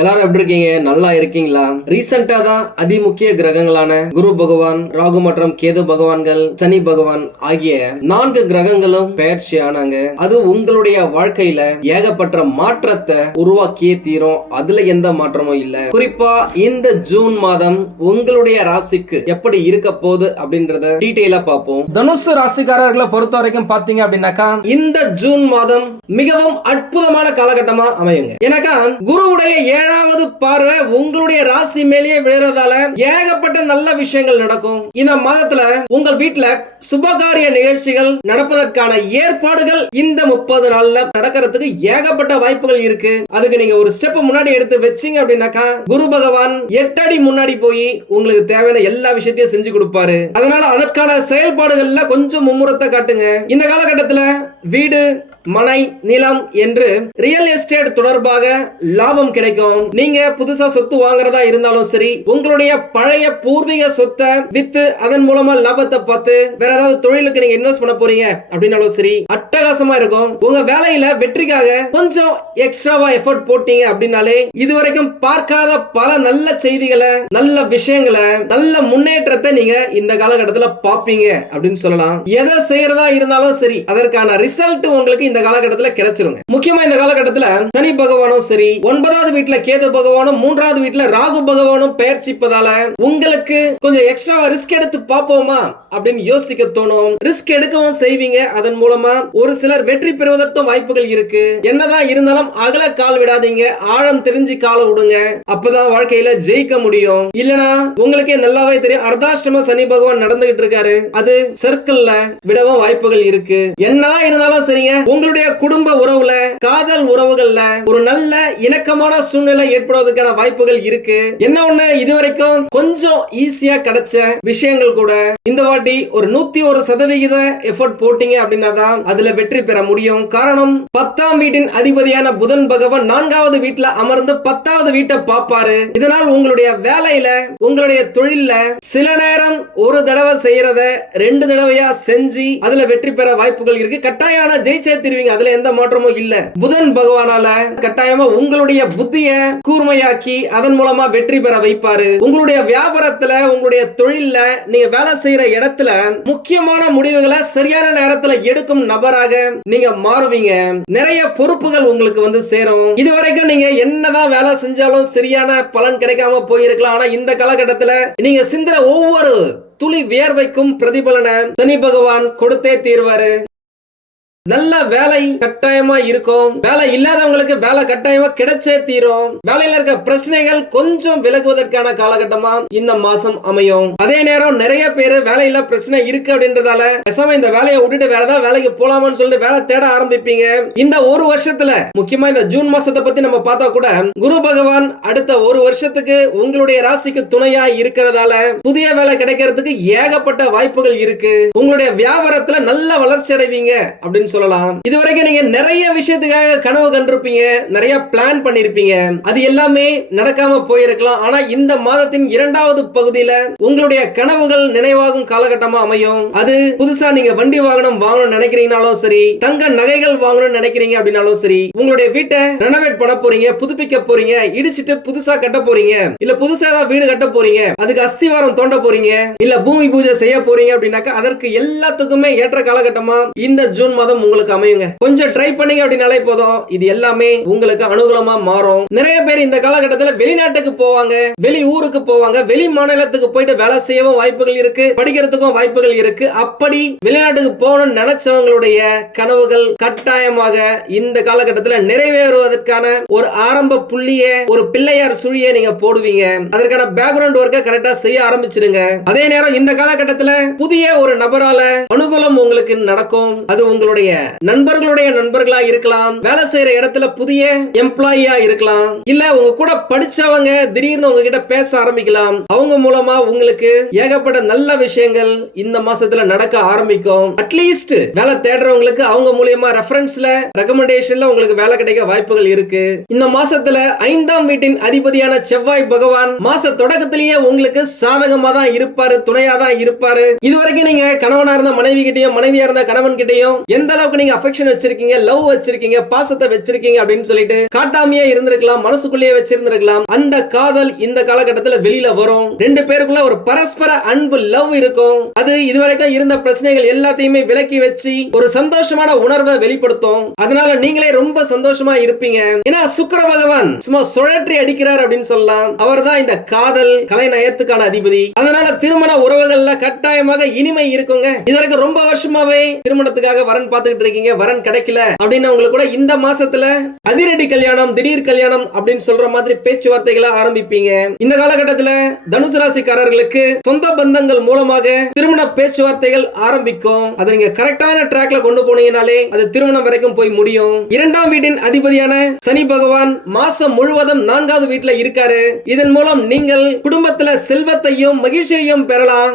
எல்லாரும் எப்படி இருக்கீங்க? நல்லா இருக்கீங்களா? ரீசெண்டா தான் அதிமுக்கிய கிரகங்களான குரு பகவான் ராகு மற்றும் கேது பகவான்கள் சனி பகவான் ஆகிய நான்கு கிரகங்களும் பெயர்ச்சி ஆனாங்க. அது உங்களுடைய வாழ்க்கையில ஏகப்பட்ட மாற்றத்தை உருவாக்கியே தீரும். அதுல எந்த மாற்றமும் இல்ல. குறிப்பா இந்த ஜூன் மாதம் உங்களுடைய ராசிக்கு எப்படி இருக்க போகுது அப்படின்றத டீட்டெயிலா பார்ப்போம். தனுசு ராசிக்காரர்களை பொறுத்த வரைக்கும் பாத்தீங்க அப்படின்னாக்கா இந்த ஜூன் மாதம் மிகவும் அற்புதமான காலகட்டமா அமையுங்க. ஏன்னாக்கா குருவுடைய ஏழாவது பார்வை உங்களுடைய ராசி மேலேயே விழுறதால ஏகப்பட்ட நல்ல விஷயங்கள் நடக்கும். இந்த மாதத்துல உங்கள் வீட்டுல சுபகாரிய நிகழ்ச்சிகள் நடப்பதற்கான ஏற்பாடுகள் இந்த முப்பது நாள்ல நடக்கிறதுக்கு ஏகப்பட்ட வாய்ப்புகள் இருக்கு. அதுக்கு நீங்க ஒரு ஸ்டெப் முன்னாடி எடுத்து வச்சீங்க அப்படின்னாக்கா குரு பகவான் எட்டு அடி முன்னாடி போய் உங்களுக்கு தேவையான எல்லா விஷயத்தையும் செஞ்சு கொடுப்பாரு. அதனால அதற்கான செயல்பாடுகள்ல கொஞ்சம் மும்முரத்தை காட்டுங்க. இந்த காலகட்டத்துல வீடு மனை நிலம் என்று ரியல் எஸ்டேட் தொடர்பாக லாபம் கிடைக்கும். நீங்க புதுசா சொத்து வாங்குறதா இருந்தாலும் சரி உங்களுடைய பழைய பூர்வீக சொத்தை வித்து அதன் மூலமா லாபத்தை பார்த்து வேற ஏதாவது தொழிலுக்கு நீங்க இன்வெஸ்ட் பண்ண போறீங்க அப்படின்னாலும் சரி அட்டகாசமா இருக்கும். உங்க வேலையில வெற்றிக்காக கொஞ்சம் எக்ஸ்ட்ராவா எஃபர்ட் போட்டீங்க அப்படின்னாலே இதுவரைக்கும் பார்க்காத பல நல்ல செய்திகளை நல்ல விஷயங்களை நல்ல முன்னேற்றத்தை நீங்க இந்த காலகட்டத்துல பார்ப்பீங்க அப்படின்னு சொல்லலாம். எதை செய்யறதா இருந்தாலும் சரி அதற்கான ரிசல்ட் உங்களுக்கு இந்த காலகட்டத்துல கிடைச்சிருங்க. முக்கியமா இந்த காலகட்டத்துல சனி பகவானும் சரி ஒன்பதாவது வீட்டுல கேது பகவானும் மூன்றாவது வீட்டுல ராகு பகவானும் பெயர்ச்சிப்பதால உங்களுக்கு கொஞ்சம் எக்ஸ்ட்ரா ரிஸ்க் எடுத்து பார்ப்போமா அப்படின்னு யோசிக்க தோணும். ரிஸ்க் எடுக்கவும் செய்வீங்க. அதன் மூலமா ஒரு சிலர் வெற்றி பெறுவதற்கும் வாய்ப்புகள் இருக்கு. என்னதான் இருந்தாலும் அகல கால் விடாதீங்க. ஆழம் தெரிஞ்சு காலை விடுங்க. அப்பதான் வாழ்க்கையில ஜெயிக்க முடியும். இல்லனா உங்களுக்கே நல்லாவே தெரியும். அர்த்தாஷ்டம சனி பகவான் நடந்துகிட்டு இருக்காரு. அது சர்க்கிள்ல விடவும் வாய்ப்புகள் இருக்கு. என்னதான் இருந்தாலும் சரிங்க. உங்களுடைய குடும்ப உறவுல காதல் உறவுகள்ல ஒரு நல்ல இணக்கமான சூழ்நிலை ஏற்படுவதற்கான வாய்ப்புகள் இருக்கு. என்ன ஒண்ணு? இதுவரைக்கும் கொஞ்சம் ஈஸியா கிடைச்ச விஷயங்கள் கூட இந்த வாட்டி ஒரு நூத்தி ஒரு சதவிகித எஃபோர்ட் போட்டீங்க அப்படின்னா தான் அதுல வெற்றி பெற முடியும். காரணம் பத்தாம் வீட்டின் அதிபதியான புதன் பகவான் நான்காவது வீட்டுல அமர்ந்து பத்தாவது வீட்டை பார்ப்பாரு. இதனால் உங்களுடைய வேலையில உங்களுடைய தொழில்ல சில நேரம் ஒரு தடவை செய்யறத ரெண்டு தடவையா செஞ்சு அதுல வெற்றி பெற வாய்ப்புகள் இருக்கு. கட்டாயான ஜெயிச்சே திருவீங்க அதுல எந்த மாற்றமும் இல்ல. புதன் பகவானால கட்டாயமா உங்களுடைய புத்திய கூர்மையாக்கி அதன் மூலமா வெற்றி பெற வைப்பாரு. உங்களுடைய வியாபாரத்துல உங்களுடைய தொழில்ல நீங்க வேலை செய்யற இடத்துல முக்கியமான முடிவுகளை சரியான நேரத்துல எடுக்கும் நபராக நீங்க மாறுவீங்க. நிறைய பொறுப்புகள் உங்களுக்கு வந்து சேரும். இதுவரைக்கும் நீங்க என்னதான் வேலை செஞ்சாலும் சரியான பலன் கிடைக்காம போயிருக்கலாம். ஆனா இந்த காலகட்டத்துல நீங்க சிந்திர ஒவ்வொரு துளி வியர்வைக்கும் பிரதிபலனை சனி பகவான் கொடுத்தே தீர்வாரு. நல்ல வேலை கட்டாயமா இருக்கும். வேலை இல்லாதவங்களுக்கு வேலை கட்டாயமா கிடைச்சே தீரும். வேலையில இருக்க பிரச்சனைகள் கொஞ்சம் விலகுவதற்கான காலகட்டமா இந்த மாசம் அமையும். அதே நேரம் நிறைய பேரு வேலையில பிரச்சனை இருக்கு அப்படின்றதால பேசாம இந்த வேலையை விட்டுட்டு வேற ஏதாவது வேலைக்கு போலாமான்னு சொல்லிட்டு வேலை தேட ஆரம்பிப்பீங்க. இந்த ஒரு வருஷத்துல முக்கியமா இந்த ஜூன் மாசத்தை பத்தி நம்ம பார்த்தா கூட குரு பகவான் அடுத்த ஒரு வருஷத்துக்கு உங்களுடைய ராசிக்கு துணையா இருக்கிறதால புதிய வேலை கிடைக்கிறதுக்கு ஏகப்பட்ட வாய்ப்புகள் இருக்கு. உங்களுடைய வியாபாரத்துல நல்ல வளர்ச்சி அடைவீங்க அப்படின்னு சொல்லலாம். இதுவரைக்கும் நீங்க நிறைய விஷயத்துக்காக கனவு கண்டிருப்பீங்க நிறைய பிளான் பண்ணிருப்பீங்க. அது எல்லாமே நடக்காம போயிருக்கலாம். ஆனா இந்த மாதத்தின் இரண்டாவது பகுதியில உங்களுடைய கனவுகள் நினைவாகும் காலகட்டமா அமையும். அது புதுசா நீங்க வண்டி வாகனம் வாங்கணும்னு நினைக்கிறீங்கனாலும் சரி தங்க நகைகள் வாங்கணும்னு நினைக்கிறீங்க அப்படின்னாலும் சரி உங்களுடைய வீட்டை ரெனோவேட் பண்ண போறீங்க புதுப்பிக்க போறீங்க இடிச்சிட்டு புதுசா கட்ட போறீங்க இல்ல புதுசா ஏதாவது வீடு கட்ட போறீங்க அதுக்கு அஸ்திவாரம் தோண்ட போறீங்க இல்ல பூமி பூஜை செய்ய போறீங்க அப்படின்னாக்கா அதற்கு எல்லாத்துக்குமே ஏற்ற காலகட்டமா இந்த ஜூன் மாதம் உங்களுக்கு அமையுங்க. கொஞ்சம் ட்ரை பண்ணீங்க அப்படின்னாலே போதும். இது எல்லாமே உங்களுக்கு அனுகூலமா மாறும். நிறைய பேர் இந்த காலகட்டத்துல வெளிநாட்டுக்கு போவாங்க. வெளி ஊருக்கு போவாங்க. வெளி மாநிலத்துக்கு போயிட்டு வேலை செய்யவும் வாய்ப்புகள் இருக்கு. படிக்கிறதுக்கும் வாய்ப்புகள் இருக்கு. அப்படி வெளிநாட்டுக்கு போகணும்னு நினைச்சவங்களுடைய கனவுகள் கட்டாயமாக இந்த காலகட்டத்துல நிறைவேறுவதற்கான ஒரு ஆரம்ப புள்ளிய ஒரு பிள்ளையார் சுழிய நீங்க போடுவீங்க. அதற்கான பேக்ரவுண்ட் ஒர்க்கை கரெக்டா செய்ய ஆரம்பிச்சிடுங்க அதே நேரம் இந்த காலகட்டத்துல புதிய ஒரு நபரால அனுகூலம் உங்களுக்கு நடக்கும். அது உங்களுடைய நண்பர்களுடைய நண்பர்களா இருக்கலாம். வேலை செய்யற இடத்துல புதிய எம்ப்ளாயியா இருக்கலாம். இல்ல உங்க கூட படிச்சவங்க திடீர்னு உங்ககிட்ட பேச ஆரம்பிக்கலாம். அவங்க மூலமா உங்களுக்கு ஏகப்பட்ட நல்ல விஷயங்கள் இந்த மாசத்துல நடக்க ஆரம்பிக்கும். அட்லீஸ்ட் வேலை தேடுறவங்களுக்கு அவங்க மூலியமா ரெஃபரன்ஸ்ல ரெக்கமெண்டேஷன்ல உங்களுக்கு வேலை கிடைக்க வாய்ப்புகள் இருக்கு. இந்த மாசத்துல ஐந்தாம் வீட்டின் அதிபதியான செவ்வாய் பகவான் மாச தொடக்கத்திலேயே உங்களுக்கு சாதகமா தான் இருப்பாரு துணையா தான் இருப்பாரு. இதுவரைக்கும் நீங்க கணவனா இருந்த மனைவி கிட்டயும் மனைவியா இருந்த கணவன் கிட்டயும் எந்த அளவுக்கு நீங்க அஃபெக்ஷன் வச்சிருக்கீங்க லவ் வச்சிருக்கீங்க பாசத்தை வச்சிருக்கீங்க அப்படின்னு சொல்லிட்டு காட்டாமையே இருந்திருக்கலாம் மனசுக்குள்ளேயே வச்சிருந்திருக்கலாம். அந்த காதல் இந்த காலகட்டத்துல வெளியில வரும். ரெண்டு பேருக்குள்ள ஒரு பரஸ்பர அன்பு லவ் இருக்கும். அது இதுவரைக்கும் இருந்த பிரச்சனைகள் எல்லாத்தையுமே விலக்கி வச்சு ஒரு சந்தோஷமான உணர்வை வெளிப்படுத்தும். அதனால நீங்களே ரொம்ப சந்தோஷமா இருப்பீங்க. ஏன்னா சுக்கர பகவான் சும்மா சுழற்றி அடிக்கிறார் அப்படின்னு சொல்லலாம். அவர் தான் இந்த காதல் கலைநயத்துக்கான அதிபதி. அதனால திருமண உறவுகள்ல கட்டாயமாக இனிமை இருக்குங்க. இதுவரைக்கும் ரொம்ப வருஷமாவே திருமணத்துக்காக வரன் பார்த்து பார்த்துட்டு இருக்கீங்க வரன் கிடைக்கல அப்படின்னு அவங்களுக்கு கூட இந்த மாசத்துல அதிரடி கல்யாணம் திடீர் கல்யாணம் அப்படின்னு சொல்ற மாதிரி பேச்சுவார்த்தைகளை ஆரம்பிப்பீங்க. இந்த காலகட்டத்துல தனுசு ராசிக்காரர்களுக்கு சொந்த பந்தங்கள் மூலமாக திருமண பேச்சுவார்த்தைகள் ஆரம்பிக்கும். அதை நீங்க கரெக்டான ட்ராக்ல கொண்டு போனீங்கனாலே அது திருமணம் வரைக்கும் போய் முடியும். இரண்டாம் வீட்டின் அதிபதியான சனி பகவான் மாசம் முழுவதும் நான்காவது வீட்டுல இருக்காரு. இதன் மூலம் நீங்கள் குடும்பத்துல செல்வத்தையும் மகிழ்ச்சியையும் பெறலாம்.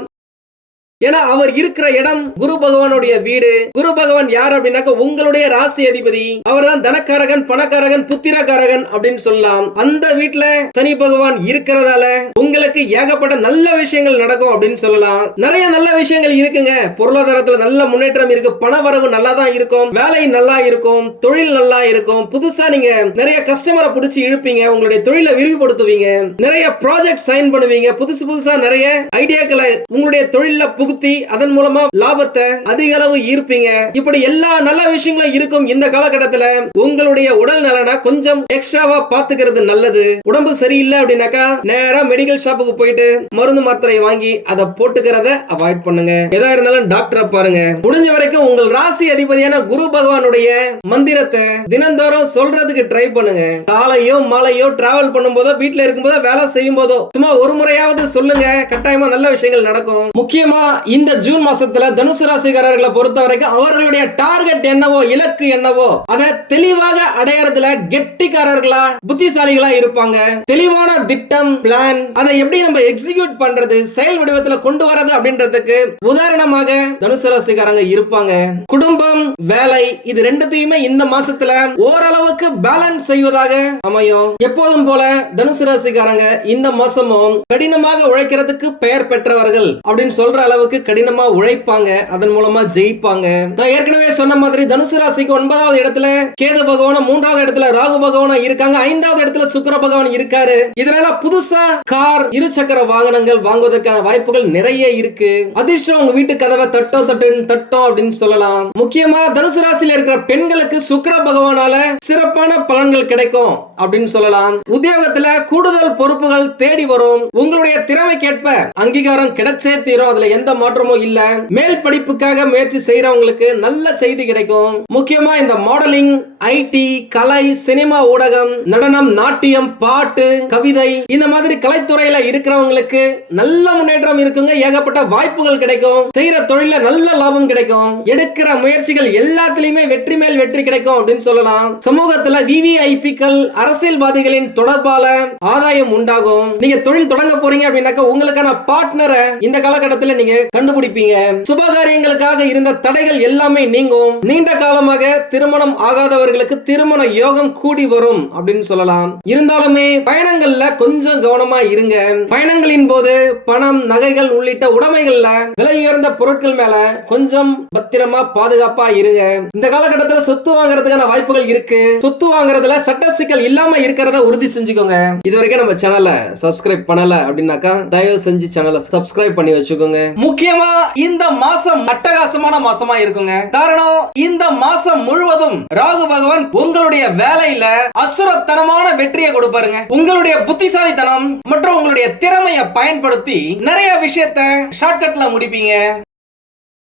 ஏன்னா அவர் இருக்கிற இடம் குரு பகவானுடைய வீடு. குரு பகவான் யார் அப்படின்னாக்க உங்களுடைய ராசி அதிபதி. அவர் தான் தனக்காரகன் பணக்காரகன் புத்திரக்காரகன் அப்படின்னு சொல்லலாம். அந்த வீட்டுல சனி பகவான் இருக்கிறதால உங்களுக்கு ஏகப்பட்ட நல்ல விஷயங்கள் நடக்கும் அப்படின்னு சொல்லலாம். நிறைய நல்ல விஷயங்கள் இருக்குங்க. பொருளாதாரத்துல நல்ல முன்னேற்றம் இருக்கு. பண வரவு நல்லா தான் இருக்கும். வேலை நல்லா இருக்கும். தொழில் நல்லா இருக்கும். புதுசா நீங்க நிறைய கஸ்டமரை பிடிச்சி இழுப்பீங்க. உங்களுடைய தொழிலை விரிவுபடுத்துவீங்க. நிறைய ப்ராஜெக்ட் சைன் பண்ணுவீங்க. புதுசு புதுசா நிறைய ஐடியாக்களை உங்களுடைய தொழில புகுத்தி அதன் மூலமா லாபத்தை அதிக அளவு ஈர்ப்பீங்க. இப்படி எல்லா நல்ல விஷயங்களும் இருக்கும் இந்த காலகட்டத்துல உங்களுடைய உடல் நலனை கொஞ்சம் எக்ஸ்ட்ராவா பாத்துக்கிறது நல்லது. உடம்பு சரியில்லை அப்படின்னாக்கா நேரா மெடிக்கல் ஷாப்புக்கு போயிட்டு மருந்து மாத்திரை வாங்கி அதை போட்டுக்கிறத அவாய்ட் பண்ணுங்க. எதா இருந்தாலும் டாக்டரை பாருங்க. முடிஞ்ச வரைக்கும் உங்கள் ராசி அதிபதியான குரு பகவானுடைய மந்திரத்தை தினந்தோறும் சொல்றதுக்கு ட்ரை பண்ணுங்க. காலையோ மாலையோ டிராவல் பண்ணும்போதோ வீட்டுல இருக்கும்போதோ வேலை செய்யும் போதோ சும்மா ஒரு முறையாவது சொல்லுங்க. கட்டாயமா நல்ல விஷயங்கள் நடக்கும். முக்கியமா இந்த ஜூன் மாசத்துல தனுசு ராசிக்காரர்களை பொறுத்த வரைக்கும் அவர்களுடைய டார்கெட் என்னவோ இலக்கு என்னவோ அதை தெளிவாக அடையறதுல கெட்டிக்காரர்களா புத்திசாலிகளா இருப்பாங்க. தெளிவான திட்டம் பிளான் அதை எப்படி நம்ம எக்ஸிக்யூட் பண்றது செயல் வடிவத்துல கொண்டு வரது அப்படின்றதுக்கு உதாரணமாக தனுசு ராசிக்காரங்க இருப்பாங்க. குடும்பம் வேலை இது ரெண்டுத்தையுமே இந்த மாசத்துல ஓரளவுக்கு பேலன்ஸ் செய்வதாக அமையும். எப்போதும் போல தனுசு ராசிக்காரங்க இந்த மாசமும் கடினமாக உழைக்கிறதுக்கு பெயர் பெற்றவர்கள் அப்படின்னு சொல்ற அளவுக்கு கடினமா உழைப்பாங்க. அதன் மூலமா ஜெயிப்பாங்க. நான் ஏற்கனவே சொன்ன மாதிரி தனுசு ராசிக்கு ஒன்பதாவது இடத்துல கேது பகவானும் மூன்றாவது இடத்துல ராகு பகவானும் இருக்காங்க. ஐந்தாவது இடத்துல சுக்கிர பகவான் இருக்காரு. இதனால புதுசா கார் இருசக்கர வாகனங்கள் வாங்குவதற்கான வாய்ப்புகள் நிறைய இருக்கு. அதிர்ஷ்டம் உங்க வீட்டு கதவை தட்டம் தட்டு தட்டம் அப்படின்னு சொல்லலாம். முக்கியமா தனுசு ராசியில இருக்கிற பெண்களுக்கு சுக்கர பகவானால சிறப்பான பலன்கள் கிடைக்கும் அப்படின்னு சொல்லலாம். உத்தியோகத்துல கூடுதல் பொறுப்புகள் தேடி வரும். உங்களுடைய திறமைக்கேற்ப அங்கீகாரம் கிடைச்சே தீரும். அதுல எந்த மாற்றமும் இல்ல? மேல் படிப்புக்காக முயற்சி செய்யறவங்களுக்கு நல்ல செய்தி கிடைக்கும். முக்கியமா இந்த மாடலிங் ஐடி கலை சினிமா ஊடகம் நடனம் நாட்டியம் பாட்டு கவிதை இந்த மாதிரி கலைத்துறையில இருக்கிறவங்களுக்கு நல்ல முன்னேற்றம் இருக்குங்க. ஏகப்பட்ட வாய்ப்புகள் கிடைக்கும். செய்யற தொழில நல்ல லாபம் கிடைக்கும். எடுக்கிற முயற்சிகள் எல்லாத்துலயுமே வெற்றி மேல் வெற்றி கிடைக்கும் அப்படின்னு சொல்லலாம். சமூகத்துல விவிஐபிக்கள் அரசியல்வாதிகளின் தொடர்பால ஆதாயம் உண்டாகும். நீங்க தொழில் தொடங்க போறீங்க அப்படின்னாக்க உங்களுக்கான பார்ட்னரை இந்த காலகட்டத்தில் நீங்க கண்டுபிடிப்பீங்க. சுபகாரியங்களுக்காக இருந்த தடைகள் எல்லாமே நீங்கும். நீண்ட காலமாக திருமணம் ஆகாதவர்களுக்கு திருமண யோகம் கூடி வரும் அப்படின்னு சொல்லலாம். இருந்தாலுமே பயணங்கள்ல கொஞ்சம் கவனமா இருங்க. பயணங்களின் போது பணம் நகைகள் உள்ளிட்ட உடைமைகள்ல விலை உயர்ந்த பொருட்கள் மேல கொஞ்சம் பத்திரமா பாதுகாப்பா இருங்க. இந்த காலகட்டத்தில் சொத்து வாங்குறதுக்கான வாய்ப்புகள் இருக்கு. சொத்து வாங்குறதுல சட்ட சிக்கல் இல்லாம இருக்கிறத உறுதி செஞ்சுக்கோங்க. இது வரைக்கும் நம்ம சேனலை சப்ஸ்கிரைப் பண்ணல அப்படின்னாக்கா தயவு செஞ்சு சேனலை சப்ஸ்கிரைப் பண்ணி வச்சுக்கோங்க. முக்கியமா இந்த மாசம் அட்டகாசமான மாசமா இருக்குங்க. காரணம் இந்த மாசம் முழுவதும் ராகு பகவான் உங்களுடைய வேலையில அசுரத்தனமான வெற்றியை கொடுப்பாருங்க. உங்களுடைய புத்திசாலித்தனம் மற்றும் உங்களுடைய திறமையை பயன்படுத்தி நிறைய விஷயத்த ஷார்ட்கட்ல முடிப்பீங்க.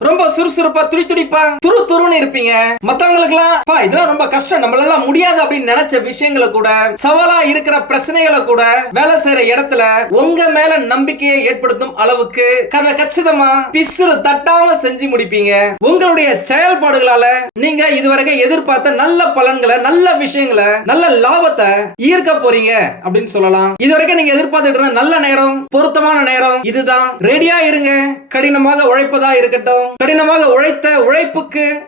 ரொம்ப சுறுசுறுப்பா துடி துடிப்பா துரு துருன்னு இருப்பீங்க. மத்தவங்களுக்கு எல்லாம் இதெல்லாம் ரொம்ப கஷ்டம். நம்மளால முடியாது அப்படின்னு நினைச்ச விஷயங்களை கூட சவாலா இருக்கிற பிரச்சனைகளை கூட வேலை செய்யற இடத்துல உங்க மேல நம்பிக்கையை ஏற்படுத்தும் அளவுக்கு கதை கச்சிதமா பிசுறு தட்டாம செஞ்சு முடிப்பீங்க. உங்களுடைய செயல்பாடுகளால நீங்க இதுவரைக்கும் எதிர்பார்த்த நல்ல பலன்களை நல்ல விஷயங்களை நல்ல லாபத்தை ஈர்க்க போறீங்க அப்படின்னு சொல்லலாம். இதுவரைக்கும் நீங்க எதிர்பார்த்துட்டு இருந்த நல்ல நேரம் பொருத்தமான நேரம் இதுதான். ரெடியா இருங்க. கடினமாக உழைப்பதா இருக்கட்டும். கடினமாக உழைத்த உழைப்புக்கு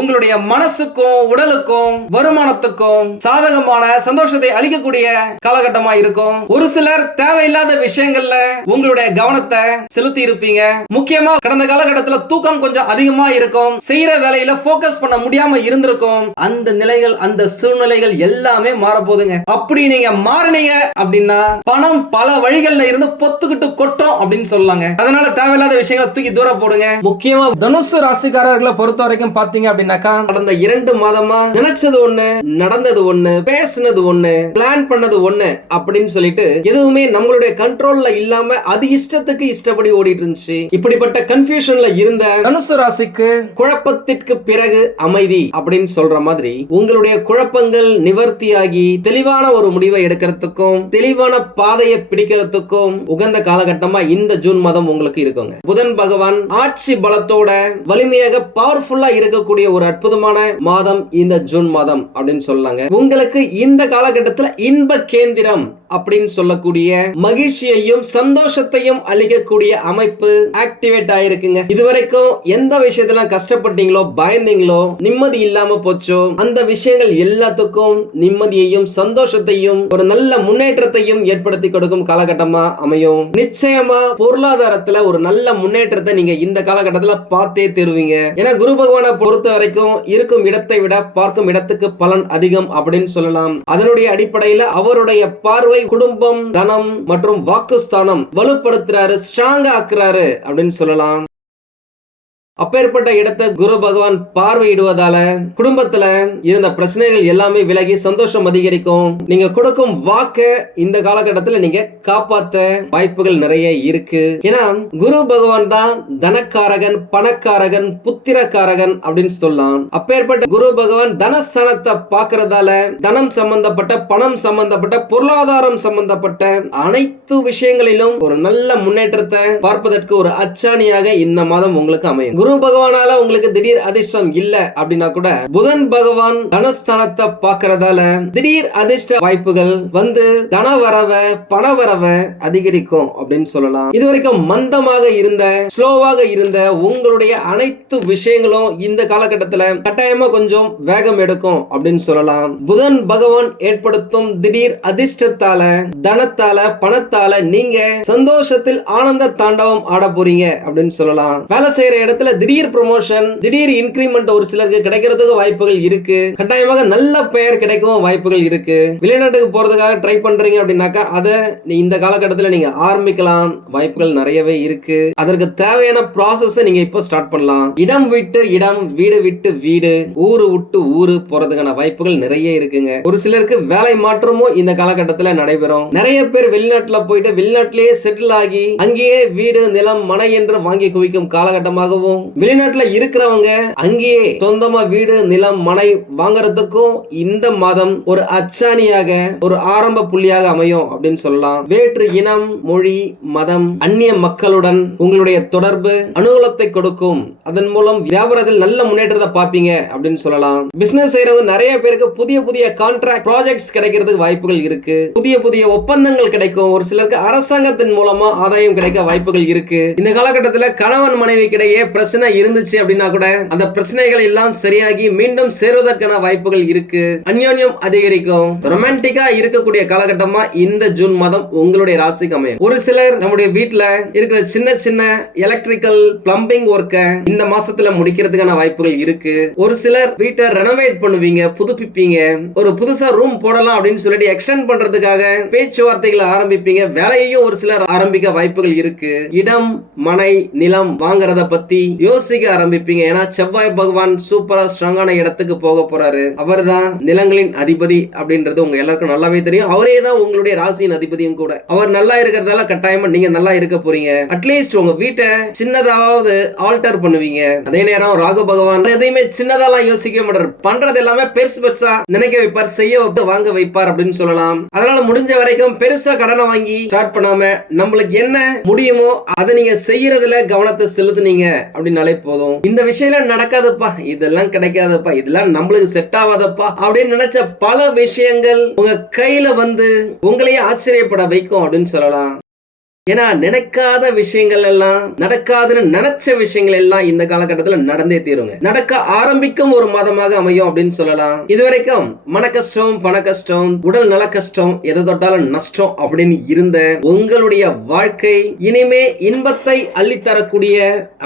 உங்களுடைய மனசுக்கும் உடலுக்கும் வருமானத்துக்கும் சாதகமான சந்தோஷத்தை அளிக்கக்கூடிய காலகட்டமா இருக்கும். ஒரு சிலர் தேவையில்லாத விஷயங்கள்ல உங்களுடைய கவனத்தை செலுத்தி இருப்பீங்க. முக்கியமா கடந்த காலகட்டத்துல தூக்கம் கொஞ்சம் அதிகமா இருக்கும். செய்யற வேலையில போக்கஸ் பண்ண முடியாம இருந்திருக்கும். அந்த நிலைகள் அந்த சூழ்நிலைகள் எல்லாமே மாறப்போகுதுங்க. அப்படி நீங்க மாறினீங்க அப்படின்னா பணம் பல வழிகள்ல இருந்து பொத்துக்கிட்டு கொட்டும் அப்படின்னு சொல்லலாங்க. அதனால தேவையில்லாத விஷயங்களை தூக்கி தூர போடுங்க. முக்கியமா தனுசு ராசிக்காரர்களை பொறுத்த வரைக்கும் பாத்தீங்க என்னன்னாக்கா கடந்த இரண்டு மாதமா நினைச்சது ஒண்ணு நடந்தது ஒண்ணு பேசுனது ஒண்ணு பிளான் பண்ணது ஒண்ணு அப்படின்னு சொல்லிட்டு எதுவுமே நம்மளுடைய கண்ட்ரோல்ல இல்லாம அது இஷ்டத்துக்கு இஷ்டப்படி ஓடிட்டு இருந்துச்சு. இப்படிப்பட்ட கன்ஃபியூஷன்ல இருந்த தனுசு ராசிக்கு குழப்பத்திற்கு பிறகு அமைதி அப்படின்னு சொல்ற மாதிரி உங்களுடைய குழப்பங்கள் நிவர்த்தியாகி தெளிவான ஒரு முடிவை எடுக்கிறதுக்கும் தெளிவான பாதையை பிடிக்கிறதுக்கும் உகந்த காலகட்டமா இந்த ஜூன் மாதம் உங்களுக்கு இருக்குங்க. புதன் பகவான் ஆட்சி பலத்தோட வலிமையாக பவர்ஃபுல்லா இருக்கக்கூடிய ஒரு அற்புதமான மாதம் இந்த ஜூன் மாதம் அப்படின்னு சொல்லாங்க. உங்களுக்கு இந்த காலகட்டத்தில் இன்ப கேந்திரம் அப்படின்னு சொல்லக்கூடிய மகிழ்ச்சியையும் சந்தோஷத்தையும் அளிக்கக்கூடிய அமைப்பு ஆக்டிவேட் ஆயிருக்குங்க. இதுவரைக்கும் எந்த விஷயத்துல கஷ்டப்பட்டீங்களோ பயந்தீங்களோ நிம்மதி இல்லாம போச்சோ அந்த விஷயங்கள் எல்லாத்துக்கும் நிம்மதியையும் சந்தோஷத்தையும் ஒரு நல்ல முன்னேற்றத்தையும் ஏற்படுத்தி கொடுக்கும் காலகட்டமா அமையும். நிச்சயமா பொருளாதாரத்துல ஒரு நல்ல முன்னேற்றத்தை நீங்க இந்த காலகட்டத்துல பார்த்தே தருவீங்க. ஏன்னா குரு பகவானை பொறுத்த வரைக்கும் இருக்கும் இடத்தை விட பார்க்கும் இடத்துக்கு பலன் அதிகம் அப்படின்னு சொல்லலாம். அதனுடைய அடிப்படையில அவருடைய பார்வை குடும்பம் தனம் மற்றும் வாக்குஸ்தானம் வலுப்படுத்துறாரு ஸ்ட்ராங்கா ஆக்குறாரு அப்படின்னு சொல்லலாம். அப்பேற்பட்ட இடத்தை குரு பகவான் பார்வையிடுவதால குடும்பத்துல இருந்த பிரச்சனைகள் எல்லாமே விலகி சந்தோஷம் அதிகரிக்கும். நீங்க கொடுக்கும் வாக்க இந்த காலகட்டத்துல நீங்க காப்பாத்த வாய்ப்புகள் நிறைய இருக்கு. ஏன்னா குரு பகவான் தான் தனக்காரகன் பணக்காரகன் புத்திரக்காரகன் அப்படின்னு சொல்லலாம். அப்பேற்பட்ட குரு பகவான் தனஸ்தானத்தை பார்க்கறதால தனம் சம்பந்தப்பட்ட பணம் சம்பந்தப்பட்ட பொருளாதாரம் சம்பந்தப்பட்ட அனைத்து விஷயங்களிலும் ஒரு நல்ல முன்னேற்றத்தை பார்ப்பதற்கு ஒரு அச்சாணியாக இந்த மாதம் உங்களுக்கு அமையும். குரு குரு பகவானால உங்களுக்கு திடீர் அதிர்ஷ்டம் இல்ல அப்படின்னா கூட புதன் பகவான் தனஸ்தானத்தை பாக்குறதால திடீர் அதிர்ஷ்ட வாய்ப்புகள் வந்து தன வரவை பண வரவை அதிகரிக்கும் அப்படின்னு சொல்லலாம். இதுவரைக்கும் மந்தமாக இருந்த ஸ்லோவாக இருந்த உங்களுடைய அனைத்து விஷயங்களும் இந்த காலகட்டத்துல கட்டாயமா கொஞ்சம் வேகம் எடுக்கும் அப்படின்னு சொல்லலாம். புதன் பகவான் ஏற்படுத்தும் திடீர் அதிர்ஷ்டத்தால தனத்தால பணத்தால நீங்க சந்தோஷத்தில் ஆனந்த தாண்டவம் ஆட போறீங்க அப்படின்னு சொல்லலாம். வேலை செய்யற இடத்துல திடீர் ப்ரொமோஷன் திடீர் இன்கிரிமெண்ட் ஒரு சிலருக்கு கிடைக்கிறதுக்கு வாய்ப்புகள் இருக்கு. கட்டாயமாக நல்ல பெயர் கிடைக்கவும் வாய்ப்புகள் இருக்கு. வெளிநாட்டுக்கு போறதுக்காக ட்ரை பண்றீங்க அப்படின்னாக்கா அதை நீ இந்த காலகட்டத்தில் நீங்க ஆரம்பிக்கலாம். வாய்ப்புகள் நிறையவே இருக்கு. அதற்கு தேவையான ப்ராசஸ் நீங்க இப்போ ஸ்டார்ட் பண்ணலாம். இடம் விட்டு இடம் வீடு விட்டு வீடு ஊரு விட்டு ஊரு போறதுக்கான வாய்ப்புகள் நிறைய இருக்குங்க. ஒரு சிலருக்கு வேலை மாற்றமும் இந்த காலகட்டத்தில் நடைபெறும். நிறைய பேர் வெளிநாட்டுல போயிட்டு வெளிநாட்டிலேயே செட்டில் ஆகி அங்கேயே வீடு நிலம் மனை என்று வாங்கி குவிக்கும் காலகட்டமாகவும் வெளிநாட்டுல இருக்கிறவங்க அங்கேயே சொந்தமா வீடு நிலம் மனை வாங்குறதுக்கும் இந்த மாதம் ஒரு அச்சாணியாக ஒரு ஆரம்ப புள்ளியாக அமையும் அப்படின்னு சொல்லலாம். வேற்று இனம் மொழி மதம் அந்நிய மக்களுடன் உங்களுடைய தொடர்பு அனுகூலத்தை கொடுக்கும். அதன் மூலம் வியாபாரத்தில் நல்ல முன்னேற்றத்தை பார்ப்பீங்க அப்படின்னு சொல்லலாம். பிசினஸ் செய்யறவங்க நிறைய பேருக்கு புதிய புதிய கான்ட்ராக்ட் ப்ராஜெக்ட்ஸ் கிடைக்கிறதுக்கு வாய்ப்புகள் இருக்கு. புதிய புதிய ஒப்பந்தங்கள் கிடைக்கும். ஒரு சிலருக்கு அரசாங்கத்தின் மூலமா ஆதாயம் கிடைக்க வாய்ப்புகள் இருக்கு. இந்த காலகட்டத்தில் கணவன் மனைவிக்கிடையே பிரச்சனை இருந்துச்சு அப்படின்னா கூட அந்த பிரச்சனைகள் எல்லாம் சரியாகி மீண்டும் சேருவதற்கான வாய்ப்புகள் இருக்கு. அந்யோன்யம் அதிகரிக்கும். ரொமான்டிக்கா இருக்கக்கூடிய காலகட்டமா இந்த ஜூன் மாதம் உங்களுடைய ராசிக்கு அமையும். ஒரு சிலர் நம்முடைய வீட்டுல இருக்கிற சின்ன சின்ன எலக்ட்ரிக்கல் பிளம்பிங் ஒர்க்கை இந்த மாசத்துல முடிக்கிறதுக்கான வாய்ப்புகள் இருக்கு. ஒரு சிலர் வீட்டை ரெனோவேட் பண்ணுவீங்க புதுப்பிப்பீங்க. ஒரு புதுசா ரூம் போடலாம் அப்படின்னு சொல்லிட்டு எக்ஸ்டெண்ட் பண்றதுக்காக பேச்சுவார்த்தைகளை ஆரம்பிப்பீங்க. வேலையையும் ஒரு சிலர் ஆரம்பிக்க வாய்ப்புகள் இருக்கு. இடம் மனை நிலம் வாங்குறத பத்தி யோசிக்க ஆரம்பிப்பீங்க. ஏன்னா செவ்வாய் பகவான் சூப்பரா ஸ்ட்ராங்கான இடத்துக்கு போக போறாரு. அவர்தான் நிலங்களின் அதிபதி அப்படின்றது உங்க எல்லாருக்கும் நல்லாவே தெரியும். அவரே தான் உங்களுடைய ராசியின் அதிபதியும் கூட. அவர் நல்லா இருக்கிறதால கட்டாயமா நீங்க நல்லா இருக்க போறீங்க. அட்லீஸ்ட் உங்க வீட்டை சின்னதாவது ஆல்டர் பண்ணுவீங்க. அதே நேரம் ராகு பகவான் எதையுமே சின்னதாலாம் யோசிக்க மாட்டார். பண்றது எல்லாமே பெருசு பெருசா நினைக்க வைப்பார் செய்ய வைத்து வாங்க வைப்பார் அப்படின்னு சொல்லலாம். அதனால முடிஞ்ச வரைக்கும் பெருசா கடனை வாங்கி ஸ்டார்ட் பண்ணாம நம்மளுக்கு என்ன முடியுமோ அதை நீங்க செய்யறதுல கவனத்தை செலுத்துனீங்க அப்படின்னு அப்படின்னாலே போதும். இந்த விஷயம் நடக்காதப்பா. இதெல்லாம் கிடைக்காதப்பா. இதெல்லாம் நம்மளுக்கு செட் ஆகாதப்பா. அப்படின்னு நினைச்ச பல விஷயங்கள் உங்க கையில வந்து உங்களையே ஆச்சரியப்பட வைக்கும் அப்படின்னு சொல்லலாம். ஏன்னா நினைக்காத விஷயங்கள் எல்லாம் நடக்காதுன்னு நினைச்ச விஷயங்கள் எல்லாம் இந்த காலகட்டத்துல நடந்தே தீருங்க. நடக்க ஆரம்பிக்கும் ஒரு மாதமாக அமையும் அப்படின்னு சொல்லலாம். இதுவரைக்கும் மன கஷ்டம் பண கஷ்டம் உடல் நல கஷ்டம் எதை தொட்டாலும் நஷ்டம் அப்படின்னு இருந்த உங்களுடைய வாழ்க்கை இனிமே இன்பத்தை அள்ளித்தரக்கூடிய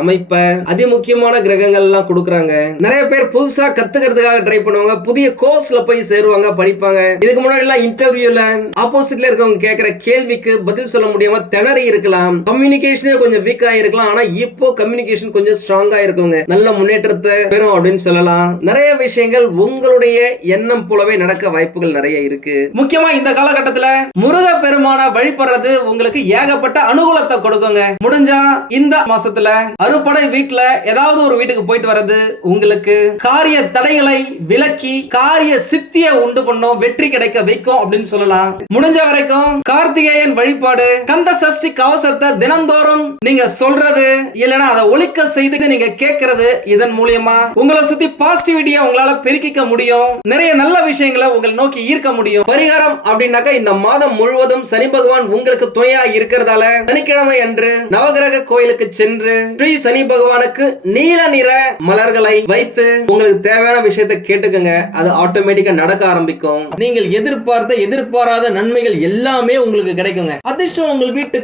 அமைப்பை அதிமுக்கியமான கிரகங்கள் எல்லாம் கொடுக்குறாங்க. நிறைய பேர் புதுசா கத்துக்கிறதுக்காக ட்ரை பண்ணுவாங்க புதிய கோர்ஸ்ல போய் சேருவாங்க படிப்பாங்க. இதுக்கு முன்னாடி எல்லாம் இன்டர்வியூல ஆப்போசிட்ல இருக்கவங்க கேட்கிற கேள்விக்கு பதில் சொல்ல முடியாம திணறி இருக்கலாம். கம்யூனிகேஷனே கொஞ்சம் வீக்கா இருக்கலாம். ஆனா இப்போ கம்யூனிகேஷன் கொஞ்சம் ஸ்ட்ராங்கா இருக்குங்க நல்ல முன்னேற்றத்தை பெறும் அப்படின்னு சொல்லலாம். நிறைய விஷயங்கள் உங்களுடைய எண்ணம் போலவே நடக்க வாய்ப்புகள் நிறைய இருக்கு. முக்கியமா இந்த காலகட்டத்துல முருக பெருமான வழிபடுறது உங்களுக்கு ஏகப்பட்ட அனுகூலத்தை கொடுக்குங்க. முடிஞ்சா இந்த மாசத்துல அறுபடை வீட்டுல ஏதாவது ஒரு வீட்டுக்கு போயிட்டு வர்றது உங்களுக்கு காரிய தடைகளை விலக்கி காரிய சித்திய உண்டு பண்ணும் வெற்றி கிடைக்க வைக்கும் அப்படின்னு சொல்லலாம். முடிஞ்ச வரைக்கும் கார்த்திகேயன் வழிபாடு கந்த பிளாஸ்டிக் கவசத்தை தினந்தோறும் நீங்க சொல்றது இல்லைன்னா அதை ஒழிக்க செய்து நீங்க கேட்கறது இதன் மூலியமா உங்களை சுத்தி பாசிட்டிவிட்டியா உங்களால பெருக்கிக்க முடியும். நிறைய நல்ல விஷயங்களை உங்களை நோக்கி ஈர்க்க முடியும். பரிகாரம் அப்படின்னாக்கா இந்த மாதம் முழுவதும் சனி பகவான் உங்களுக்கு துணையா இருக்கிறதால சனிக்கிழமை அன்று நவகிரக கோயிலுக்கு சென்று ஸ்ரீ சனி பகவானுக்கு நீல நிற மலர்களை வைத்து உங்களுக்கு தேவையான விஷயத்தை கேட்டுக்கங்க. அது ஆட்டோமேட்டிக்கா நடக்க ஆரம்பிக்கும். நீங்கள் எதிர்பார்த்த எதிர்பாராத நன்மைகள் எல்லாமே உங்களுக்கு கிடைக்குங்க. அதிர்ஷ்டம் உங்கள் வீட்டு